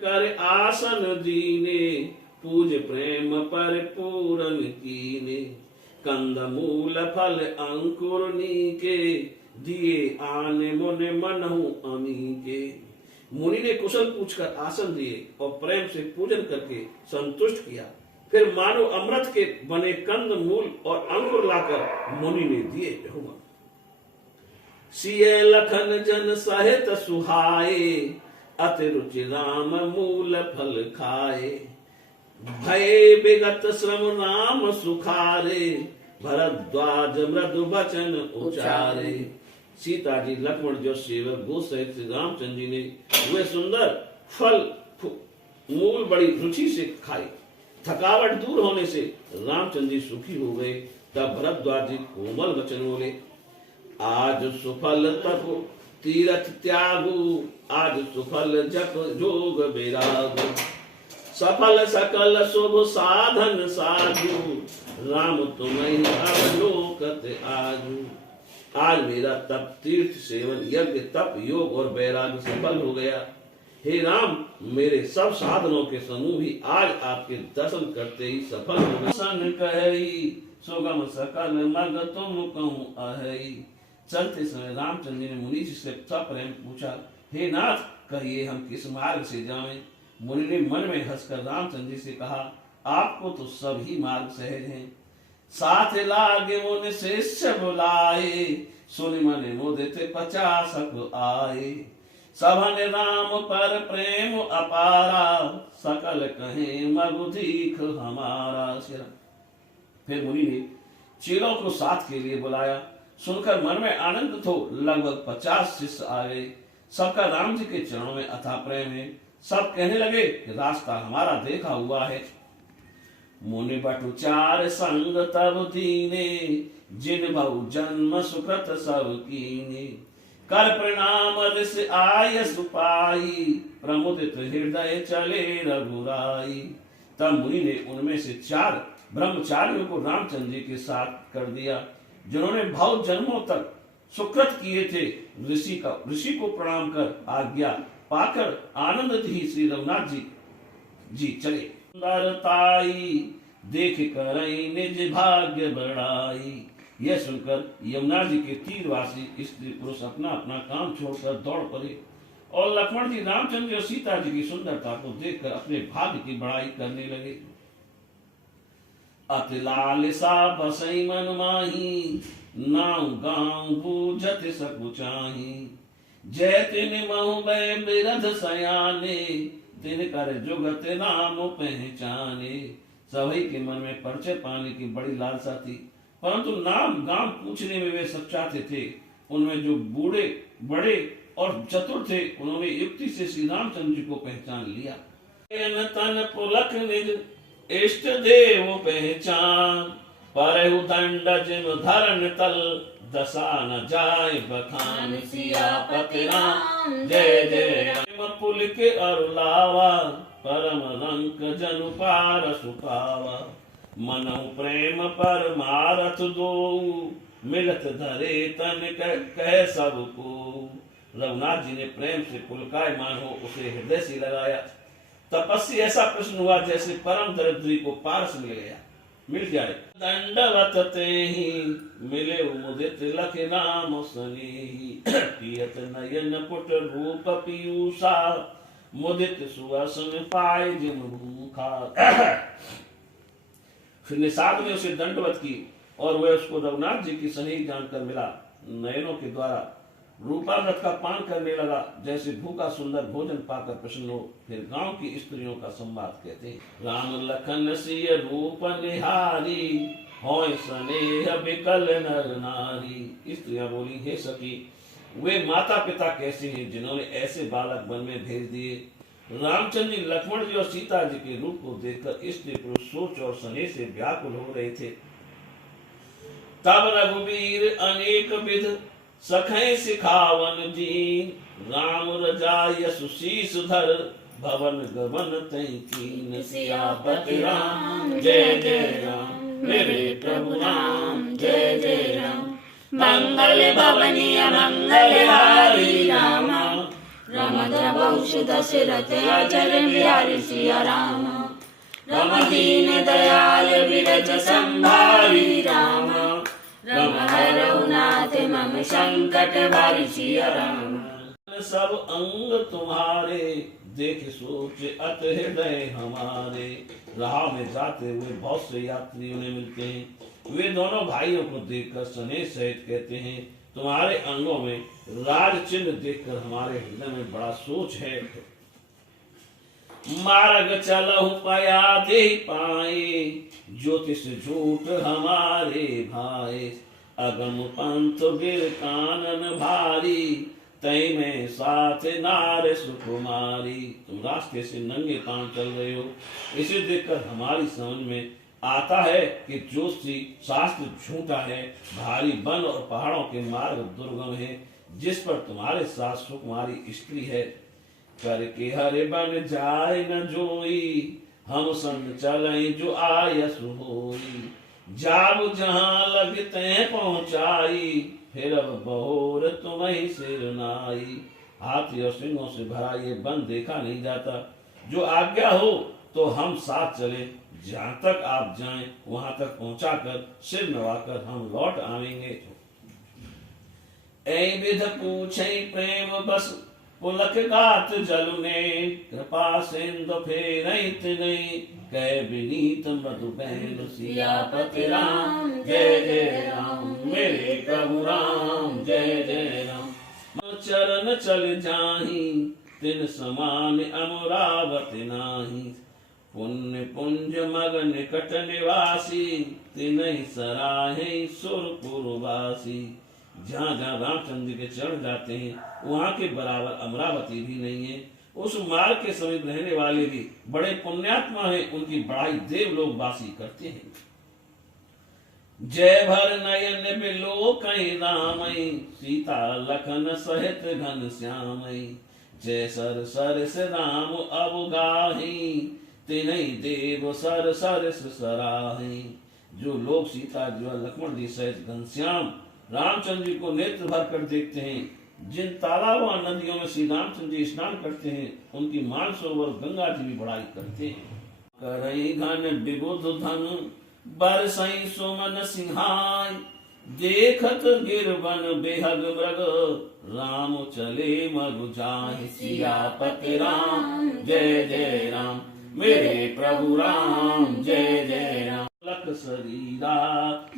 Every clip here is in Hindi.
कर आसन दीने, पूज प्रेम पर पूरन कीने। कंद मूल फल अंकुर नीके, दिए आने मुने मनहु अमीके। मुनि ने कुशल पूछकर आसन दिए और प्रेम से पूजन करके संतुष्ट किया। फिर मानो अमृत के बने कंद मूल और अंकुर लाकर मुनि ने दिए। सिय लखन जन सहित सुहाए, अति रुचि राम मूल फल खाए। भय विगत श्रम राम सुखारे, भरद्वाज मृदु वचन उचारे। सीता जी लक्ष्मण जो सेवक गो सहित रामचंद्र जी ने वे सुंदर फल मूल बड़ी रुचि से खाए। थकावट दूर होने से रामचंद्र जी सुखी हो गए। तब भरद्वाज जी कोमल वचन बोले, आज सुफल तप तीरथ त्यागु, आज सुफल जप जोग विरागु। सफल सकल शुभ साधन साधु, राम तुम्हें अवलोकत आजू। आज मेरा तप तीर्थ सेवन यज्ञ तप योग और वैराग्य सफल हो गया। हे राम, मेरे सब साधनों के समूह भी आज आपके दर्शन करते ही सफल हो गए। सन कही सुगम सकल मग तुम कहूँ अहई। चलते समय रामचंद्र जी ने मुनि जी से प्रेम पूछा, हे नाथ, कहिए हम किस मार्ग से जाएं। मुनि ने मन में हंसकर रामचंद्र जी से कहा, आपको तो सभी मार्ग सहज हैं। साथ लागे मुनि शिष्य बुलाए, सुनि मन मुदित 50 आए। सबन राम पर प्रेम अपारा, सकल कहे मगुधीख हमारा। फिर मुनि ने चेलों को साथ के लिए बुलाया। सुनकर मन में आनंद हो लगभग 50 शिष्य आ गए। सबका राम जी के चरणों में अथाह प्रेम है। सब कहने लगे कि रास्ता हमारा देखा हुआ है। मुनि बटु चार संग तब दीने, जिन बहु जन्म सुकृत सब कीने। कर प्रणाम ऋष आय सुपाई, प्रमुदित हृदय चले रघुराई। तब मुनि ने उनमें से 4 ब्रह्मचारियों को रामचंद्र जी के साथ कर दिया, जिन्होंने बहु जन्मों तक सुकृत किए थे। ऋषि को प्रणाम कर आज्ञा पाकर आनंद ही श्री रघुनाथ जी चले। सुंदरताई देख करई निज भाग्य बढ़ाई। यह सुनकर यमुना जी के तीरवासी स्त्री पुरुष अपना अपना काम छोड़कर दौड़ पड़े और लक्ष्मण जी, रामचंद्र और सीता जी की सुंदरता को देखकर अपने भाग्य की बड़ाई करने लगे। अति लालसा बसई मन माही, नाउ गांव बूझत सकुचाही। जय तिन महु बै बिरध सयाने, तिन कर जुगत नाम पहचाने। सभी के मन में परिचय पाने की बड़ी लालसा थी, परंतु नाम गांव पूछने में वे सच्चाते थे। उनमें जो बूढ़े बड़े और चतुर थे, उन्होंने युक्ति से श्री रामचंद्र जी को पहचान लिया। तन पुलक निज इष्ट देव पहचान, परहु दंड जिन धरन तल, दशा न जाय बखान। सियापति राम जय जय राम। पुल के अरुलावा, परम रंक जनु पार सुपावा। मनहु प्रेम पर मारत दो, मिलत धरे तन कह सबको। रघुनाथ जी ने प्रेम से पुलकायमान हो उसे हृदय से लगाया। तपस्वी ऐसा प्रश्न हुआ जैसे परम दरिद्री को पारस मिल जाए। दंडवत तेहि मिले मुदित लख नाम सनेहि। पियत नयन पुट रूप पीयूषा, मुदित सुवसन पाए जिन भूखा। फिर निषाद ने उसे दंडवत की और वह उसको रघुनाथ जी की स्नेही जानकर मिला। नयनों के द्वारा रूपामृत का पान करने लगा, जैसे भूखा सुंदर भोजन पाकर प्रसन्न हो। फिर गांव की स्त्रियों का संवाद कहते हैं। राम लखन सिय रूप निहारी, होय स्नेह विकल नर नारी। स्त्रियां बोली, हे सखी, वे माता पिता कैसे हैं जिन्होंने ऐसे बालक वन में भेज दिए। रामचंद्र जी, लक्ष्मण जी और सीता जी के रूप को देखकर स्त्री पुरुष सोच और स्नेह से व्याकुल हो रहे थे। तब रघुवीर अनेक विध सखै सिखावन जी, राम रजाय सुशीष धर, भवन गवन तै कीन। सियापति राम जय जय राम, मेरे प्रभु राम जय जय राम। मंगल भवनीय मंगल हारी रामा, रमद्रवौष दशरथ अजर बिहारी सिया राम। रम दीन दयाल विरज संभारी राम। रम हरऊ नाथ मम संकट भारी सिया राम। सब अंग तुम्हारे देख सोच अत हृदय हमारे। राह में जाते हुए बहुत से यात्री उन्हें मिलते हैं। वे दोनों भाइयों को देखकर स्नेह सहित कहते हैं, तुम्हारे अंगों में राज चिन्ह देखकर हमारे हृदय में बड़ा सोच है। मार्ग चलहु पया दे पाए, ज्योतिष झूठ हमारे भाई। अगम पंथ गिर कानन भारी, तय में साथ नार सुकुमारी। तुम रास्ते से नंगे पांव चल रहे हो, इसे देखकर हमारी समझ में आता है कि ज्योतिषी शास्त्र झूठा है। भारी वन और पहाड़ों के मार्ग दुर्गम है, जिस पर तुम्हारे साथ सुकुमारी स्त्री है। करके हरे बन जाए न जोई, हम संग चलें जो आयस होई। जाब जहां लगते पहुंचाई, फिर अब बहोर तुम्हें सिर नाई। हाथी और सिंहों से भरा ये वन देखा नहीं जाता, जो आज्ञा हो तो हम साथ चले। जहां तक आप जाएं वहां तक पहुंचाकर सिर नवाकर हम लौट आवेंगे। ऐ विध पूछे प्रेम बस, पुलक गात जलुने। कृपा सिंधु फेरत नहीं, कह विनीत मधु बहन सियापति राम। जय जय राम मेरे प्रभु राम, जय जय राम। चरण चल जाही, तिन समान अमरावति नाही। पुण्य पुंज मग निकट निवासी, तिनहि सराहे सुरपुरवासी। जहाँ जहाँ रामचंद्र जी के चरण जाते हैं वहाँ के बराबर अमरावती भी नहीं है। उस मार्ग के समीप रहने वाले भी बड़े पुण्यात्मा हैं, उनकी बड़ाई देवलोक वासी करते हैं। जय भर नयन बिलो कहीं रामई, सीता लखन सहित घन श्यामई। जय सर सर से राम अब गाही, तिनहि देव सर सर सराही। जो लोग सीता जी और लक्ष्मण जी सहित घनश्याम रामचंद्र जी को नेत्र भर कर देखते हैं, जिन तालाबों और नदियों में श्री रामचंद्र जी स्नान करते हैं, उनकी मानसरोवर गंगा जी भी बड़ाई करते हैं। करई घन विबुध धन, बरसई सुमन सिंहाय। देखत गिरवन बेहग मृग, राम चले मरु जाहि। सियापति राम जय जय राम, मेरे प्रभु राम जय जय राम। लख शरीरा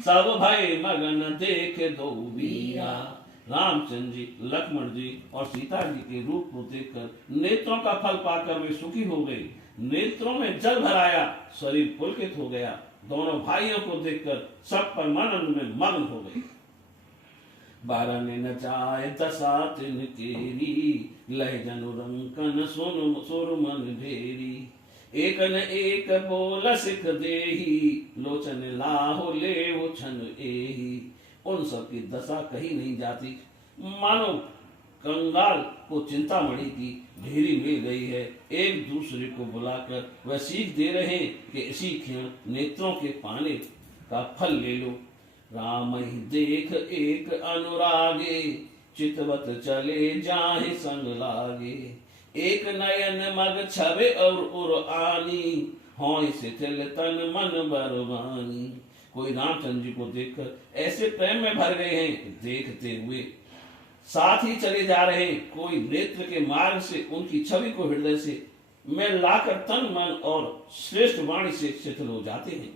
सब भय मगन देख दो वीरा। रामचंद्र जी, लक्ष्मण जी और सीता जी के रूप को देखकर नेत्रों का फल पाकर वे सुखी हो गए। नेत्रों में जल भराया, शरीर पुलकित हो गया। दोनों भाइयों को देखकर सब परमानंद में मग्न हो गए। बारह ने न जाए दशा तिन केरी, लह जनु रंकन सुर मन ढेरी। एक न एक बोल सिख देही, लोचन लाहो ले छन एही। उन सब की दशा कही नहीं जाती, मानो कंगाल को चिंतामणि की ढेरी मिल गई है। एक दूसरे को बुलाकर वह सीख दे रहे कि इसी क्षण नेत्रों के पाने का फल ले लो। राम ही देख एक अनुरागे, चितवत चले जाहे संग लागे। एक नयन मग छबे और उर आनी, होय शिथिल तन मन बरवानी। कोई रामचंद्र जी को देखकर ऐसे प्रेम में भर गए हैं, देखते हुए साथ ही चले जा रहे हैं। कोई नेत्र के मार्ग से उनकी छवि को हृदय से में लाकर तन मन और श्रेष्ठ वाणी से शिथिल हो जाते हैं।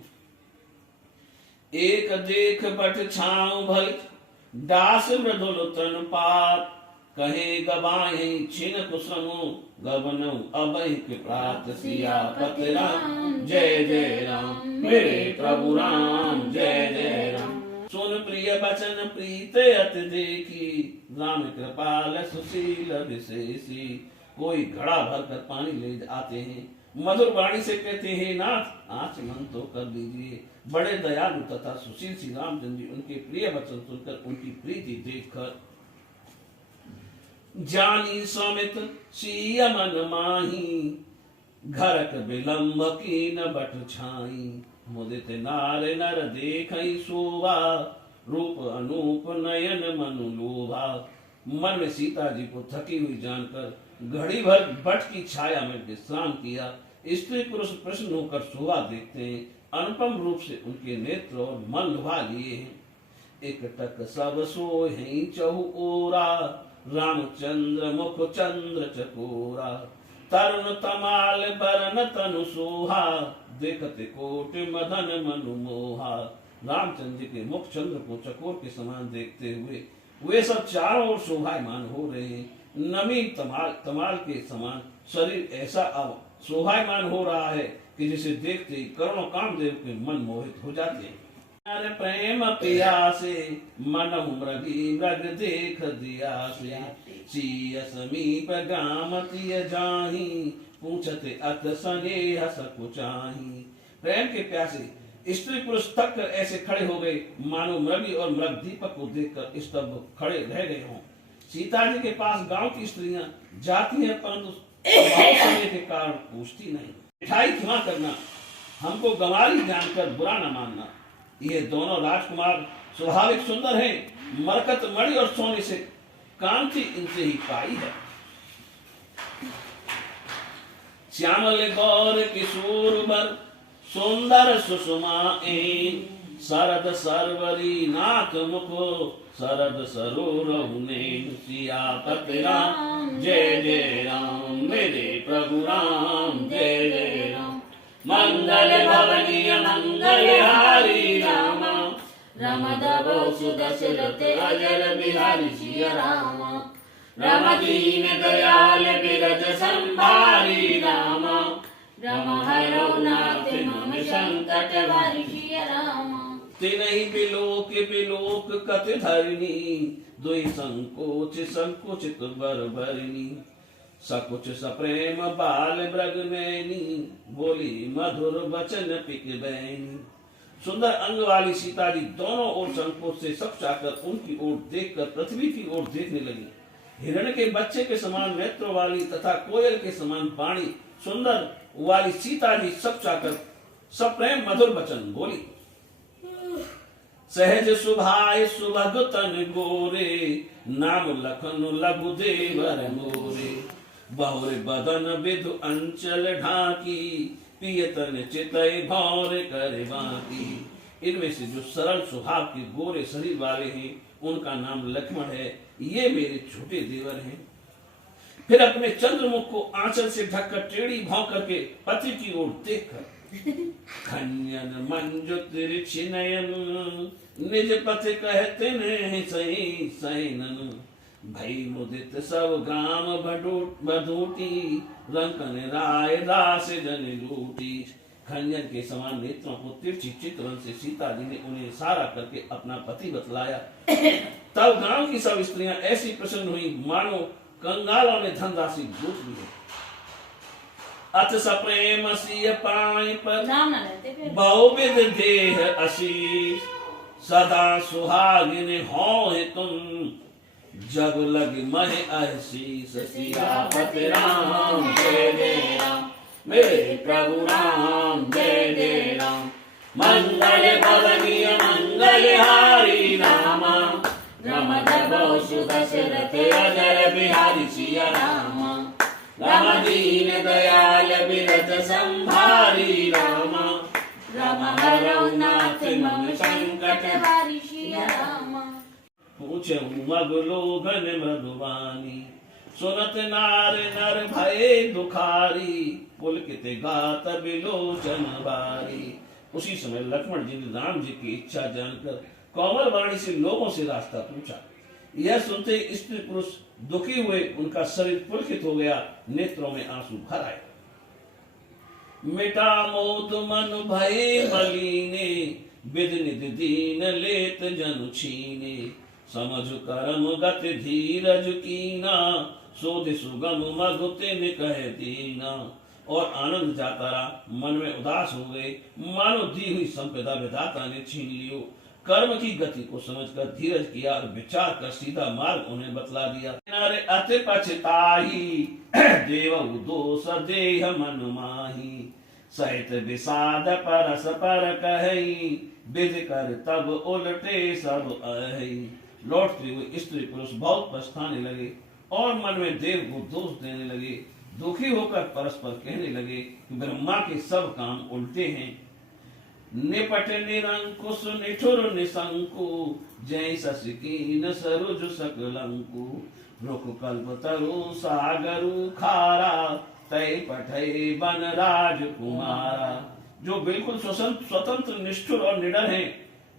एक देख बट छाऊ भल, दास मृदुल तन पात। कहे गवाहे छिन कुसमु, गबनऊ अबहि के प्रात। सियापति राम जय जय राम, मेरे प्रभु राम जय जय राम। सुन प्रिय बचन प्रीत अति देखी, राम कृपाल सुशील विशेषी। कोई घड़ा भर कर पानी ले आते हैं, मधुर वाणी से कहते हैं, नाथ आचमन तो कर दीजिए। बड़े दयालु तथा सुशील श्री रामचंद्र जी उनके प्रिय वचन सुनकर उनकी प्रीति देखकर जानी समित सिय मन माही। घरक विलंब की न बट छाई, मुदित नार नर देखई शोभा। रूप अनूप नयन मनु लोभा। मन में सीता जी को थकी हुई जानकर घड़ी भर भट की छाया में विश्राम किया। स्त्री पुरुष प्रसन्न होकर शोभा देखते हैं, अनुपम रूप से उनके नेत्र और मन लुभा लिए हैं। एक टक सब सोहि चहु ओरा, रामचंद्र मुख चंद्र चकोरा। तरुण तमाल बरन तनु सोहा, देखते कोटि मदन मनु मोहा। रामचंद्र के मुख चंद्र को चकोर के समान देखते हुए वे सब चारों ओर शोभायमान हो रहे हैं। नवीन तमाल के समान शरीर ऐसा अब शोभायमान हो रहा है कि जिसे देखते ही करोड़ों कामदेव के मन मोहित हो जाते हैं। अरे प्रेम प्यासे मनहु मृगी मृग देख दिया से, सिय समीप गामतिय जाहि, पूछते अत स्नेह सकुचाहि। प्रेम के प्यासे स्त्री पुरुष थक कर ऐसे खड़े हो गए मानो मृगी और मृग दीपक को देखकर स्तब्ध खड़े रह गए हों। सीता जी के पास गांव की स्त्रियां जाती हैं परंतु समय के कारण पूछती नहीं। मिठाई क्षमा करना, हमको गंवारी जानकर बुरा न मानना। ये दोनों राजकुमार स्वाभाविक सुंदर हैं, मरकत मणि और सोने से कांति इनसे ही पाई है। श्यामल गौर किशोर बर सुंदर सुषमाए, शरद सरवरी नाथ मुखो, शरद सरोर सियापति राम जय जय राम, मेरे प्रभु राम जय जय राम। मंगल भवनीय मंगलहारी राम, रमदबो सुदशरथ अजर बिहारी सिया राम। रमदीन दयाल बिरज संभारी राम, रम हरौ नाथ मम संकट भारी सिया राम। तिनहि बिलोक बिलोक कति धरणी, दुई संकोच संकुचित बर भरणी। सकुच सप्रेम बाल मृग नैनी, बोली मधुर वचन पिक बैनी। सुंदर अंग वाली सीता जी दोनों ओर संकोच से सब चाकर उनकी ओर देखकर पृथ्वी की ओर देखने लगी। हिरण के बच्चे के समान नेत्रों वाली तथा कोयल के समान वाणी सुंदर वाली सीता जी सब चाकर सप्रेम मधुर वचन बोली। सहज सुभाय सुभग तन गोरे, नाम लखन लघु देवर मोरे। बहुरे बदन विधु अंचल ढाकी, पियतन चितय भौर करे बाकी। इनमें से जो सरल स्वभाव के गोरे शरीर वाले हैं उनका नाम लक्ष्मण है, ये मेरे छोटे देवर हैं। फिर अपने चंद्रमुख को आंचल से ढककर टेढ़ी भौं करके पति की ओर देखकर, खन्यन मंजु तिरछी नयन, निज पति कहते ने सही सैनन। भई मुदित सब ग्राम बधूटी, रंकन राय दास जन लूटी। खंजन के समान नेत्रों को तिरछी चितवन से सीता जी ने उन्हें इशारा करके अपना पति बतलाया। तब गांव की सब स्त्रियां ऐसी प्रसन्न हुई मानो कंगालों ने धन राशि लूट ली है। अथ सप्रेम सिय पाई पर, बहुविध देह आशीष। सदा सुहागिन हो तुम, जब लग मह आशीष। सियापति राम जय जय राम, मेरे प्रभु राम जय जय राम। मंगल भवनीय मंगलहारी राम, रमदबो सुदशरथ अजर बिहारी सिया राम। रमदीन दयाल बिरज संभारी राम, रम हरौ नाथ मम संकट भारी सिया राम। पूछे मगलोगन मधुबानी, सुनत नार नर भये दुखारी। पुलकित गात बिलोचन बारी। उसी समय लक्ष्मण जी ने राम जी की इच्छा जानकर कोमल वाणी से लोगों से रास्ता पूछा। यह सुनते स्त्री पुरुष दुखी हुए, उनका शरीर पुलकित हो गया, नेत्रों में आंसू भर आए। मिटा मोद मन भये मलीने, विध निधि दीन लेत जनु छीने। समझ करम गति धीरज कीना, सोध सुगम मधु तिन कहे दीना। और आनंद जाता रहा, मन में उदास हो गए, मानो दी हुई संपदा विधाता ने छीन लियो। कर्म की गति को समझकर धीरज किया और विचार कर सीधा मार्ग उन्हें बतला दिया। नारे अति पछताही, देव दोष देह मन माही। सहित विषाद परस पर कही, विध कर तब उलटे सब अहि। लौटते हुए स्त्री पुरुष बहुत पछताने लगे और मन में देव को दोष देने लगे। दुखी होकर परस्पर कहने लगे कि ब्रह्मा के सब काम उल्टे हैं। निपट निरंकुश निठुर निशंकु, जय शशि कीन सरुज सकलंकु। रुक कल्प तरु सागरु खारा, तय पठय बन राजकुमारा। जो बिल्कुल स्वतंत्र निष्ठुर और निडर हैं,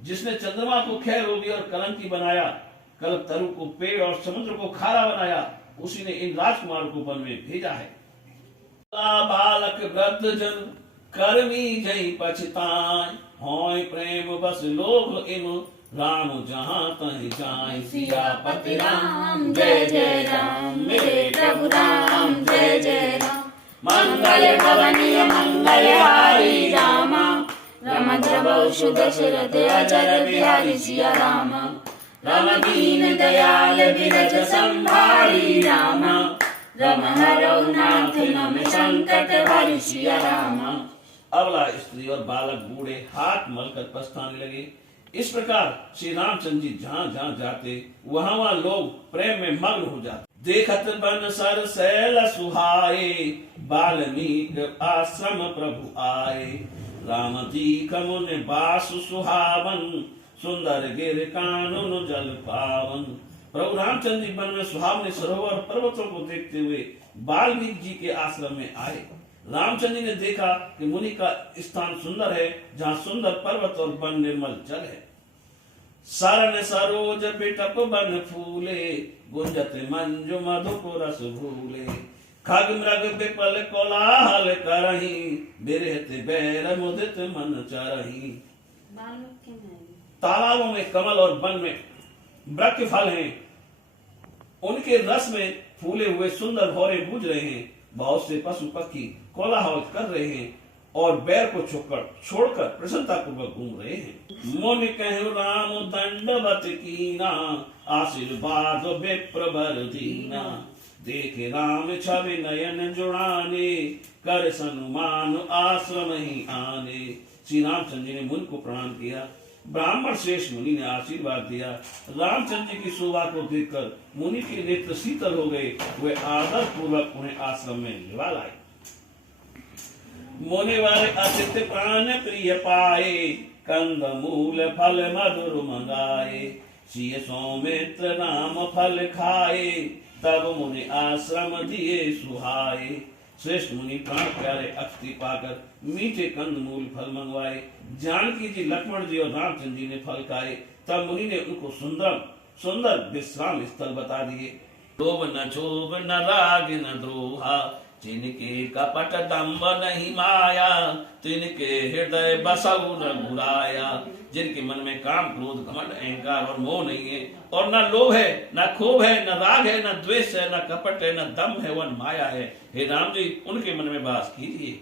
जिसने चंद्रमा को क्षय रोगी और कलंकी बनाया, कल्प तरु को पेड़ और समुद्र को खारा बनाया, उसी ने इन राजकुमार को वन में भेजा है। बालक वृद्ध जन कर्मी जय पछताय, होय प्रेम बस लोभ इम राम जहाँ तहीं जाय। सियापति राम जय जय राम, मेरे प्रभु राम जय जय राम। मंगल भवनीय मंगलहारी राम, रमद्र बहुषु दशरथ अजर बिहारी सिया राम। रम दीन दयाल बिरज संभारी राम, रम हरौ नाथ मम संकट हरि सिया राम। अबला स्त्री और बालक बूढ़े हाथ मलकर पछताने लगे। इस प्रकार श्री रामचंद्र जी जहाँ जहाँ जाते वहाँ लोग प्रेम में मग्न हो जाते। देखत बन सर सैल सुहाए, वाल्मीकि आश्रम प्रभु आए। राम दीख मुन बासु सुहावन, सुंदर गिर कानून जल पावन। प्रभु रामचंद्र जी वन में सुहावने सरोवर पर्वतों को देखते हुए वाल्मीकि जी के आश्रम में आए। रामचंद्र जी ने देखा कि मुनि का स्थान सुंदर है, जहाँ सुंदर पर्वत और वन निर्मल जल है। सरन सरोज बिटप बन फूले, गुंजत मंजु मधुप रस भूले। खग मृग विपल कोलाहल करही, बिरहत बैर मुदित मन चरही। तालाबों में कमल और वन में वृक्ष फल हैं, उनके रस में फूले हुए सुंदर भौरे बूझ रहे हैं। बहुत से पशु पक्षी कोलाहल कर रहे हैं और बैर को छोड़कर प्रसन्नता पूर्वक घूम रहे हैं। मुनि कहु राम दंडवत कीना, आशीर्वाद विप्र बर दीना। देखे राम छवि नयन जुड़ाने, कर सनुमान आश्रम ही आने। श्री रामचंद्र जी ने मुनि को प्रणाम किया। ब्राह्मण श्रेष्ठ मुनि ने आशीर्वाद दिया। रामचंद्र जी की शोभा को देखकर मुनि के नेत्र शीतल हो गए। वे आदर पूर्वक उन्हें आश्रम में लिवा लाए। मुनिवर अतिथि प्राण प्रिय पाए, कंद मूल फल मधुर मंगाए। सिय सौमित्र नाम फल खाए, तब मुनि आश्रम दिए सुहाए। श्रेष्ठ मुनि प्राण प्यारे अतिथि पाकर मीठे कंद मूल फल मंगवाए। जानकी जी, लक्ष्मण जी और रामचंद्र जी ने फल खाए। तब मुनि ने उनको सुंदर सुंदर विश्राम स्थल बता दिए। लोभ न क्षोभ न राग न द्रोहा, जिनके कपट दम्भ नहीं माया। तिनके हृदय बसऊ न घुराया। जिनके मन में काम क्रोध घमंड अहंकार और मोह नहीं है, और न लोभ है, न क्षोभ है, न राग है, न द्वेष है, न कपट है, न दम्भ है, वन माया है। हे राम जी, उनके मन में वास कीजिए।